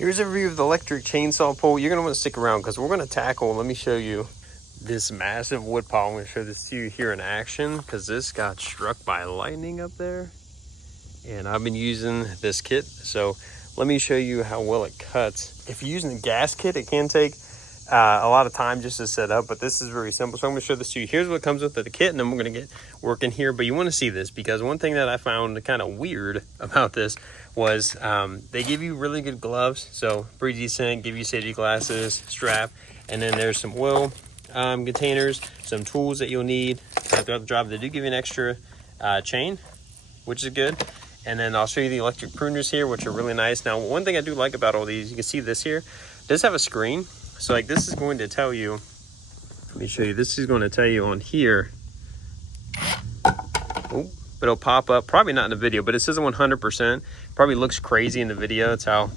Here's a review of the electric chainsaw pole. You're gonna want to stick around because we're gonna tackle, let me show you this massive wood pile. I'm gonna show this to you here in action because this got struck by lightning up there. And I've been using this kit. So let me show you how well it cuts. If you're using the gas kit, it can take a lot of time just to set up, but this is very simple. So I'm gonna show this to you. Here's what comes with the kit, and then we're gonna get working here. But you wanna see this because one thing that I found kind of weird about this was they give you really good gloves. So pretty decent, give you safety glasses, strap, and then there's some oil containers, some tools that you'll need throughout the job. They do give you an extra chain, which is good. And then I'll show you the electric pruners here, which are really nice. Now, one thing I do like about all these, you can see this here, it does have a screen. So like this is going to tell you, let me show you, this is going to tell you on here, oh, but it'll pop up, probably not in the video, but it says 100%. Probably looks crazy in the video. It's how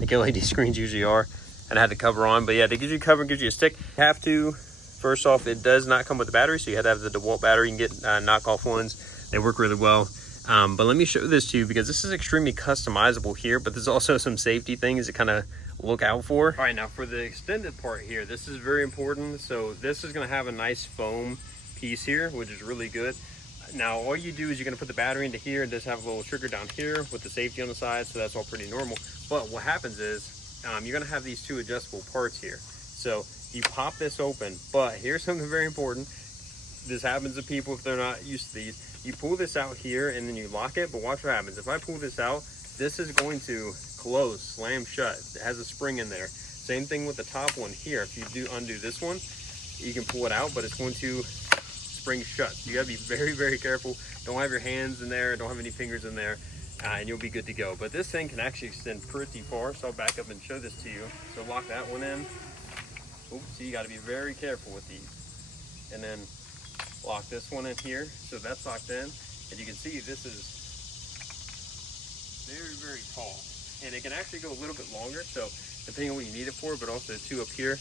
like LED screens usually are. And I had the cover on, but yeah, they give you a cover, gives you a stick. You have to, first off, it does not come with a battery, so you have to have the DeWalt battery. You can get knockoff ones. They work really well. But let me show this to you because this is extremely customizable here, but there's also some safety things to kind of look out for. All right, now for the extended part here, this is very important. So this is gonna have a nice foam piece here, which is really good. Now, all you do is you're gonna put the battery into here and just have a little trigger down here with the safety on the side, so that's all pretty normal. But what happens is, you're gonna have these two adjustable parts here. So you pop this open, but here's something very important. This happens to people if they're not used to these. You pull this out here and then you lock it, but watch what happens. If I pull this out, this is going to close, slam shut. It has a spring in there. Same thing with the top one here. If you do undo this one, you can pull it out, but it's going to spring shut. You gotta be very, very careful. Don't have your hands in there, don't have any fingers in there, and you'll be good to go. But this thing can actually extend pretty far, so I'll back up and show this to you. So lock that one in. Oops, so you gotta be very careful with these. And then lock this one in here, so that's locked in. And you can see this is very, very tall, and it can actually go a little bit longer, so depending on what you need it for. But also two up here,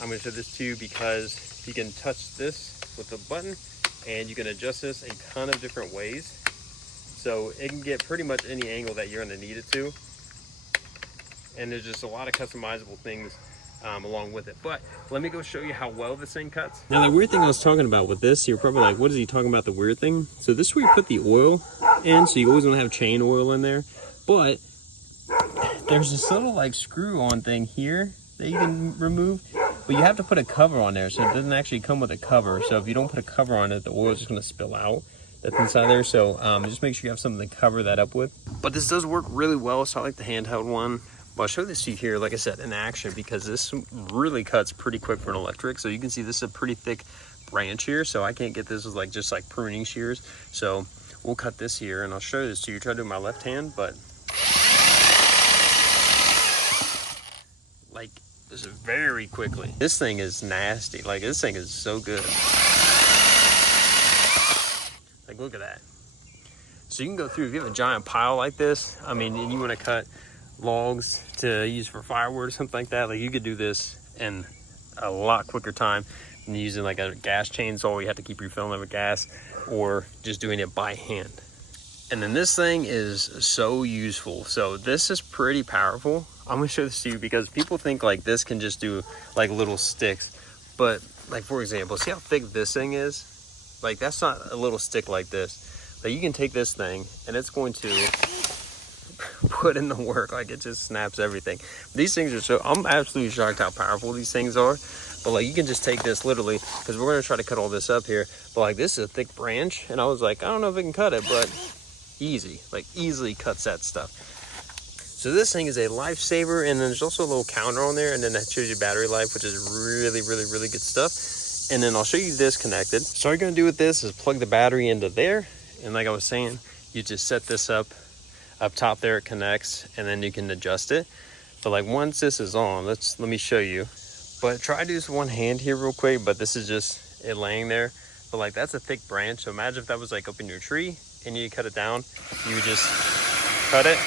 I'm going to show this to you because you can touch this with the button and you can adjust this a ton of different ways, so it can get pretty much any angle that you're going to need it to. And there's just a lot of customizable things along with it. But let me go show you how well this thing cuts. Now, the weird thing I was talking about with this, you're probably like, what is he talking about, the weird thing? So this is where you put the oil in, so you always want to have chain oil in there. But there's this little like screw on thing here that you can remove, but you have to put a cover on there, so it doesn't actually come with a cover. So if you don't put a cover on it, the oil is just going to spill out that's inside there. So just make sure you have something to cover that up with. But this does work really well, so I like the handheld one. But I'll show this to you here, like I said, in action, because this really cuts pretty quick for an electric. So you can see this is a pretty thick branch here, so I can't get this with like just like pruning shears. So we'll cut this here, and I'll show this to you. Try to do my left hand, but like this is very quickly. This thing is nasty. Like this thing is so good. Like look at that. So you can go through, if you have a giant pile like this, I mean, and you want to cut logs to use for firewood or something like that, like you could do this in a lot quicker time than using like a gas chainsaw where you have to keep refilling with gas, or just doing it by hand. And then this thing is so useful. So this is pretty powerful. I'm gonna show this to you because people think like this can just do like little sticks, but like for example, see how thick this thing is? Like that's not a little stick like this. Like you can take this thing and it's going to put in the work. Like it just snaps everything. These things are so, I'm absolutely shocked how powerful these things are. But like you can just take this literally, because we're gonna try to cut all this up here, but like this is a thick branch, and I was like, I don't know if it can cut it, but easy, like easily cuts that stuff. So this thing is a lifesaver. And then there's also a little counter on there, and then that shows you battery life, which is really, really, really good stuff. And then I'll show you this connected. So all you're gonna do with this is plug the battery into there, and like I was saying, you just set this up top there, it connects, and then you can adjust it. But like once this is on, let me show you. But try to do this one hand here real quick, but this is just it laying there. But like that's a thick branch, so imagine if that was like up in your tree and you cut it down, you would just cut it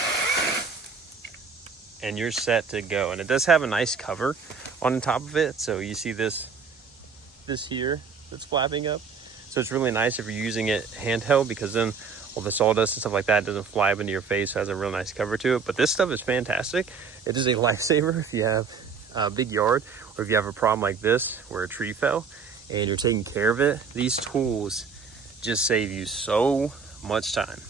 and you're set to go. And it does have a nice cover on the top of it, so you see this here that's flapping up. So it's really nice if you're using it handheld, because then all the sawdust and stuff like that doesn't fly up into your face. So it has a real nice cover to it. But this stuff is fantastic. It is a lifesaver if you have a big yard, or if you have a problem like this where a tree fell and you're taking care of it. These tools just save you so much time.